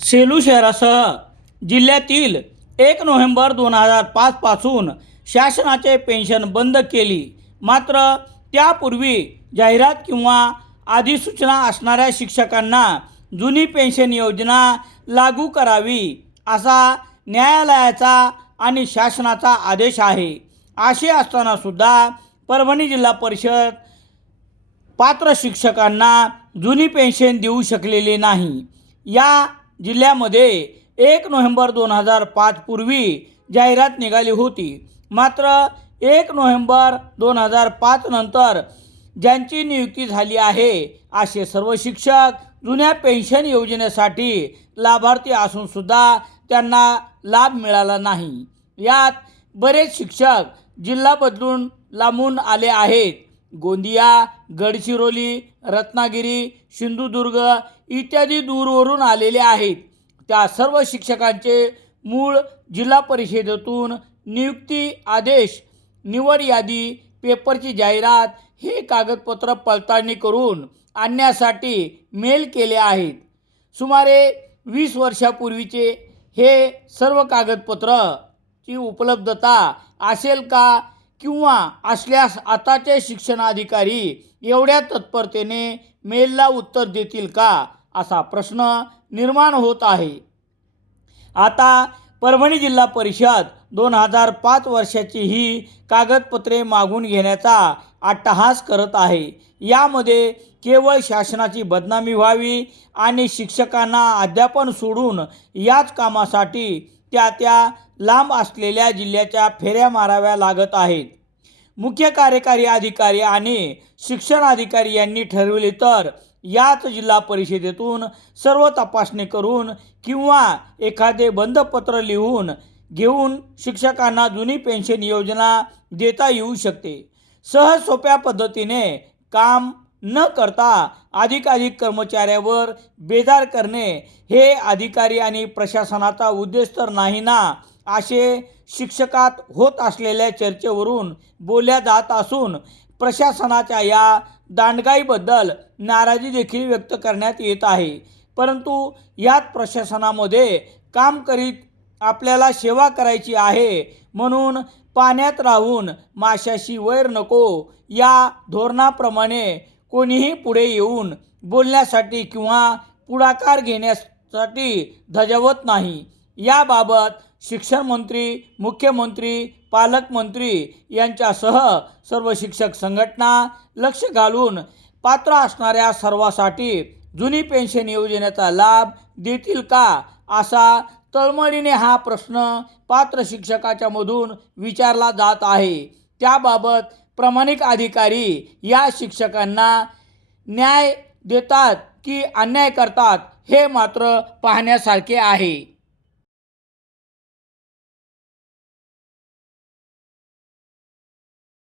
सेलू शहरासह जिल्ह्यातील एक नोव्हेंबर दोन हजार पाचपासून शासनाचे पेन्शन बंद केली. मात्र त्यापूर्वी जाहिरात किंवा अधिसूचना असणाऱ्या शिक्षकांना जुनी पेन्शन योजना लागू करावी असा न्यायालयाचा आणि शासनाचा आदेश आहे. असे असतानासुद्धा परभणी जिल्हा परिषद पात्र शिक्षकांना जुनी पेन्शन देऊ शकलेली नाही. या जिल्ह्यामध्ये एक नोव्हेंबर दोन हजार पाचपूर्वी जाहिरात निघाली होती. मात्र एक नोव्हेंबर दोन हजार पाच नंतर ज्यांची नियुक्ती झाली आहे असे सर्व शिक्षक जुन्या पेन्शन योजनेसाठी लाभार्थी असूनसुद्धा त्यांना लाभ मिळाला नाही. यात बरेच शिक्षक जिल्हा बदलून लांबून आले आहेत. गोंदिया गडचिरोली रत्नागिरी सिंधुदुर्ग इत्यादी दूरवरून आलेले आहेत. त्या सर्व शिक्षकांचे मूळ जिल्हा परिषदेतून नियुक्ती आदेश निवड यादी पेपरची जाहिरात हे कागदपत्र पडताळणी करून आणण्यासाठी मेल केले आहेत. सुमारे वीस वर्षापूर्वीचे हे सर्व कागदपत्र ची उपलब्धता असेल का किंवा असल्यास आताचे शिक्षणाधिकारी एवढ्या तत्परतेने मेलला उत्तर देतील का असा प्रश्न निर्माण होत आहे. आता परभणी जिल्हा परिषद दोन हजार पाच वर्षाची ही कागदपत्रे मागून घेण्याचा अट्टहास करत आहे. यामध्ये केवळ शासनाची बदनामी व्हावी आणि शिक्षकांना अध्यापन सोडून याच कामासाठी त्या त्या लांब असलेल्या जिल्ह्याच्या फेऱ्या माराव्या लागत आहेत. मुख्य कार्यकारी अधिकारी आणि शिक्षण अधिकारी यांनी ठरविले तर याच जिल्हा परिषदेतून सर्व तपासणी करून किंवा एखादे बंधपत्र लिहून घेऊन शिक्षकांना जुनी पेन्शन योजना देता येऊ शकते. सहज सोप्या पद्धतीने काम न करता अधिकाधिक कर्मचाऱ्यावर बेजार करणे हे अधिकारी आणि प्रशासनाचा उद्देश तर नाही ना असे शिक्षकात होत असलेल्या चर्चेवरून बोलल्या जात असून प्रशासनाच्या या दांडगाईबद्दल नाराजी देखील व्यक्त करण्यात येत आहे. परंतु यात प्रशासनामध्ये काम करीत आपल्याला सेवा करायची आहे म्हणून पाण्यात राहून माशाशी वैर नको या धोरणाप्रमाणे कोणीही पुढे येऊन बोलण्यासाठी किंवा पुढाकार घेण्यासाठी धजवत नाही. याबाबत शिक्षण मंत्री मुख्यमंत्री पालकमंत्री यांच्यासह सर्व शिक्षक संघटना लक्ष घालून पात्र असणाऱ्या सर्वासाठी जुनी पेन्शन योजनेचा लाभ देतील का असा तळमळीने हा प्रश्न पात्र शिक्षकाच्या मधून विचारला जात आहे. त्याबाबत प्रामाणिक अधिकारी या शिक्षकांना न्याय देतात की अन्याय करतात हे मात्र पाहण्यासारखे आहे.